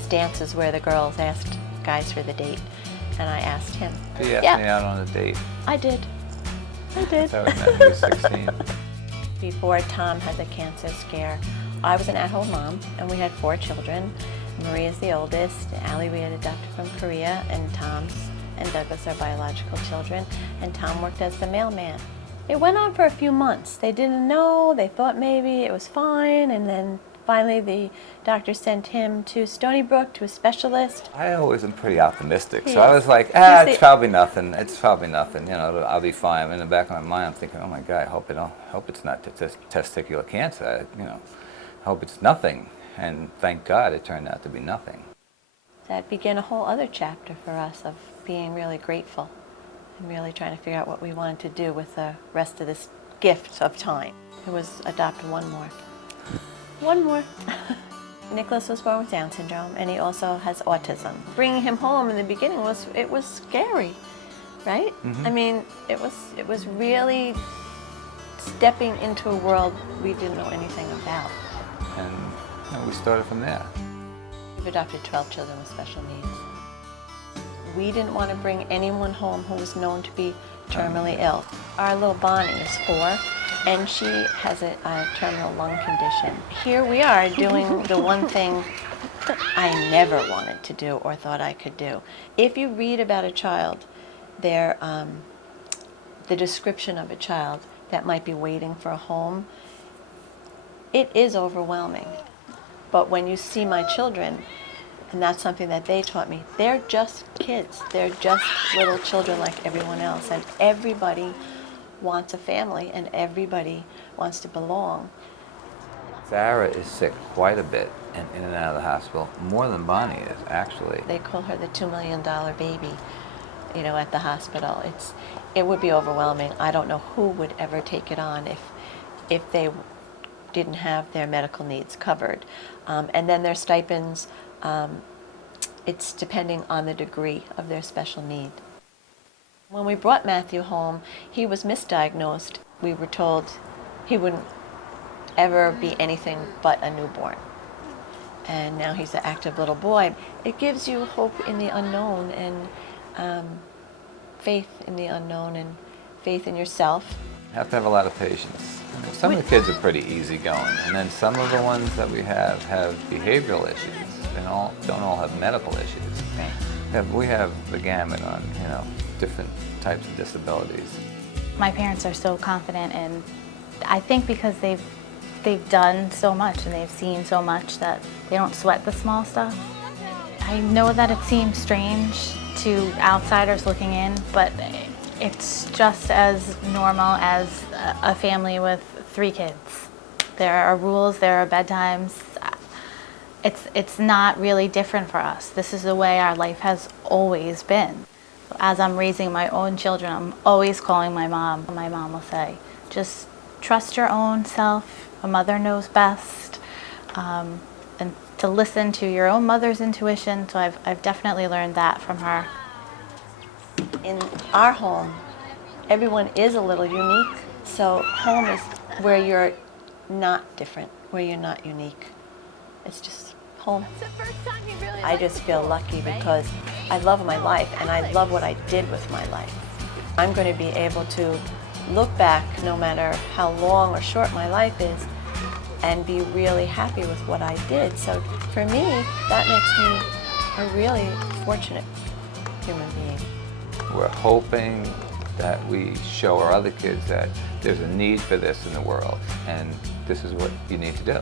these dances where the girls asked guys for the date, and I asked him. He asked me out on a date. I did. That's how we met. He was 16. Before Tom had the cancer scare, I was an at-home mom, and we had 4 children. Maria's the oldest. Allie we had adopted from Korea, and Tom's and Douglas are biological children, and Tom worked as the mailman. It went on for a few months. They didn't know. They thought maybe it was fine, and then finally the doctor sent him to Stony Brook to a specialist. I always am pretty optimistic, so I was like, it's probably nothing. It's probably nothing. You know, I'll be fine. In the back of my mind, I'm thinking, oh my God, I hope it's not testicular cancer. You know, I hope it's nothing. And thank God it turned out to be nothing. That began a whole other chapter for us of being really grateful and really trying to figure out what we wanted to do with the rest of this gift of time. It was adopt one more. One more. Nicholas was born with Down syndrome, and he also has autism. Bringing him home in the beginning was scary, right? Mm-hmm. I mean, it was really stepping into a world we didn't know anything about. And you know, we started from there. We've adopted 12 children with special needs. We didn't want to bring anyone home who was known to be terminally ill. Our little Bonnie is 4, and she has a terminal lung condition. Here we are doing the one thing I never wanted to do or thought I could do. If you read about a child, the description of a child that might be waiting for a home, it is overwhelming. But when you see my children, and that's something that they taught me, they're just kids. They're just little children like everyone else, and everybody wants a family, and everybody wants to belong. Sarah is sick quite a bit and in and out of the hospital, more than Bonnie is, actually. They call her the $2 million baby, you know, at the hospital. It would be overwhelming. I don't know who would ever take it on if they didn't have their medical needs covered. And then their stipends, it's depending on the degree of their special need. When we brought Matthew home, he was misdiagnosed. We were told he wouldn't ever be anything but a newborn. And now he's an active little boy. It gives you hope in the unknown, and faith in the unknown, and faith in yourself. You have to have a lot of patience. Some of the kids are pretty easygoing, and then some of the ones that we have behavioral issues. They don't all have medical issues. Right. We have the gamut on, you know, different types of disabilities. My parents are so confident, and I think because they've done so much and they've seen so much that they don't sweat the small stuff. I know that it seems strange to outsiders looking in, but it's just as normal as a family with 3 kids. There are rules, there are bedtimes. It's not really different for us. This is the way our life has always been. As I'm raising my own children, I'm always calling my mom. My mom will say, just trust your own self. A mother knows best. And to listen to your own mother's intuition. So I've definitely learned that from her. In our home, everyone is a little unique. So home is where you're not different, where you're not unique. It's just home. I just feel lucky because I love my life and I love what I did with my life. I'm going to be able to look back, no matter how long or short my life is, and be really happy with what I did. So for me, that makes me a really fortunate human being. We're hoping that we show our other kids that there's a need for this in the world, and this is what you need to do.